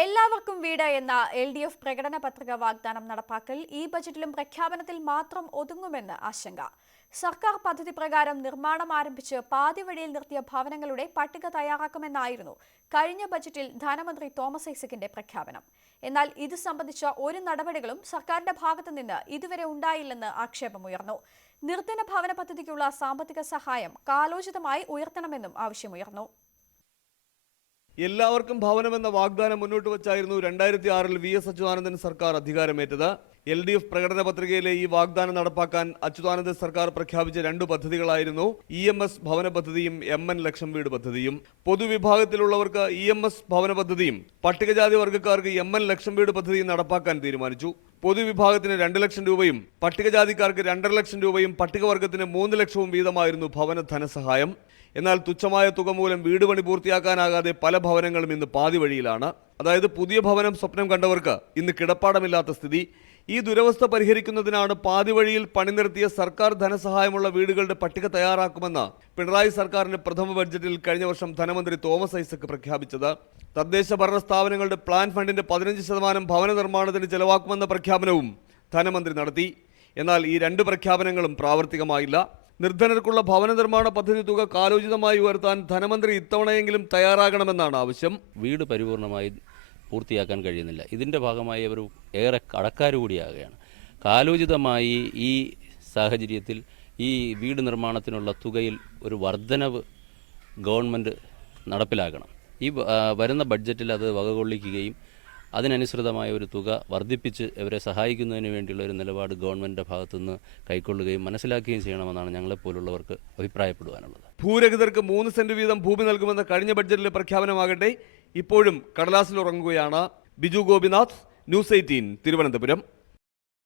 എല്ലാവർക്കും വീട് എന്ന എൽ ഡി എഫ് പ്രകടന പത്രിക വാഗ്ദാനം നടപ്പാക്കൽ ഈ ബജറ്റിലും പ്രഖ്യാപനത്തിൽ മാത്രം ഒതുങ്ങുമെന്ന് ആശങ്ക. സർക്കാർ പദ്ധതി പ്രകാരം നിർമ്മാണം ആരംഭിച്ച് പാതി വഴിയിൽ നിർത്തിയ ഭവനങ്ങളുടെ പട്ടിക തയ്യാറാക്കുമെന്നായിരുന്നു കഴിഞ്ഞ ബജറ്റിൽ ധനമന്ത്രി തോമസ് ഐസക്കിന്റെ പ്രഖ്യാപനം. എന്നാൽ ഇത് സംബന്ധിച്ച ഒരു നടപടികളും സർക്കാരിന്റെ ഭാഗത്തു നിന്ന് ഇതുവരെ ഉണ്ടായില്ലെന്ന് ആക്ഷേപമുയർന്നു. നിർദ്ദന ഭവന പദ്ധതിക്കുള്ള സാമ്പത്തിക സഹായം കാലോചിതമായി ഉയർത്തണമെന്നും ആവശ്യമുയർന്നു. എല്ലാവർക്കും ഭവനമെന്ന വാഗ്ദാനം മുന്നോട്ട് വച്ചായിരുന്നു രണ്ടായിരത്തി ആറിൽ വി എസ് അച്യുതാനന്ദൻ സർക്കാർ അധികാരമേറ്റത്. എൽ ഡി എഫ് പ്രകടന പത്രികയിലെ ഈ വാഗ്ദാനം നടപ്പാക്കാൻ അച്യുതാനന്ദൻ സർക്കാർ പ്രഖ്യാപിച്ച രണ്ട് പദ്ധതികളായിരുന്നു ഇ എം എസ് ഭവന പദ്ധതിയും എം എൻ ലക്ഷം വീട് പദ്ധതിയും. പൊതുവിഭാഗത്തിലുള്ളവർക്ക് ഇ എം എസ് ഭവന പദ്ധതിയും പട്ടികജാതി വർഗക്കാർക്ക് എം എൻ ലക്ഷം വീട് പദ്ധതിയും നടപ്പാക്കാൻ തീരുമാനിച്ചു. പൊതുവിഭാഗത്തിന് രണ്ട് ലക്ഷം രൂപയും പട്ടികജാതിക്കാർക്ക് രണ്ടര ലക്ഷം രൂപയും പട്ടികവർഗത്തിന് മൂന്ന് ലക്ഷവും വീതമായിരുന്നു ഭവന ധനസഹായം. എന്നാൽ തുച്ഛമായ തുക മൂലം വീട് പണി പൂർത്തിയാക്കാനാകാതെ പല ഭവനങ്ങളും ഇന്ന് പാതിവഴിയിലാണ് അതായത് പുതിയ ഭവനം സ്വപ്നം കണ്ടവർക്ക് ഇന്ന് കിടപ്പാടമില്ലാത്ത സ്ഥിതി. ഈ ദുരവസ്ഥ പരിഹരിക്കുന്നതിനാണ് പാതിവഴിയിൽ പണി നിർത്തിയ സർക്കാർ ധനസഹായമുള്ള വീടുകളുടെ പട്ടിക തയ്യാറാക്കുമെന്ന് പിണറായി സർക്കാരിന്റെ പ്രഥമ ബഡ്ജറ്റിൽ കഴിഞ്ഞ വർഷം ധനമന്ത്രി തോമസ് ഐസക് പ്രഖ്യാപിച്ചത്. തദ്ദേശ ഭരണ സ്ഥാപനങ്ങളുടെ പ്ലാൻ ഫണ്ടിന്റെ പതിനഞ്ച് ശതമാനം ഭവന നിർമ്മാണത്തിന് ചെലവാക്കുമെന്ന പ്രഖ്യാപനവും ധനമന്ത്രി നടത്തി. എന്നാൽ ഈ രണ്ട് പ്രഖ്യാപനങ്ങളും പ്രാവർത്തികമായില്ല. നിർധനർക്കുള്ള ഭവന നിർമ്മാണ പദ്ധതി തുക കാലോചിതമായി ഉയർത്താൻ ധനമന്ത്രി ഇത്തവണയെങ്കിലും തയ്യാറാകണമെന്നാണ് ആവശ്യം. വീട് പരിപൂർണമായി പൂർത്തിയാക്കാൻ കഴിയുന്നില്ല. ഇതിന്റെ ഭാഗമായി അവർ ഏറെ കടക്കാർ കൂടിയാകുകയാണ് കാലോചിതമായി ഈ സാഹചര്യത്തിൽ ഈ വീട് നിർമ്മാണത്തിനുള്ള തുകയിൽ ഒരു വർധനവ് ഗവൺമെന്റ് നടപ്പിലാക്കണം. ഈ വരുന്ന ബഡ്ജറ്റിൽ അത് വകകൊള്ളിക്കുകയും അതിനനുസൃതമായ ഒരു തുക വർദ്ധിപ്പിച്ച് ഇവരെ സഹായിക്കുന്നതിന് വേണ്ടിയുള്ള ഒരു നിലപാട് ഗവൺമെന്റിന്റെ ഭാഗത്തുനിന്ന് കൈക്കൊള്ളുകയും മനസ്സിലാക്കുകയും ചെയ്യണമെന്നാണ് ഞങ്ങളെപ്പോലുള്ളവർക്ക് അഭിപ്രായപ്പെടുവാനുള്ളത്. ഭൂരഹിതർക്ക് മൂന്ന് സെന്റ് വീതം ഭൂമി നൽകുമെന്ന കഴിഞ്ഞ ബഡ്ജറ്റിലെ പ്രഖ്യാപനമാകട്ടെ ഇപ്പോഴും കടലാസിൽ ഉറങ്ങുകയാണ് ബിജു ഗോപിനാഥ് ന്യൂസ് എയ്റ്റീൻ തിരുവനന്തപുരം.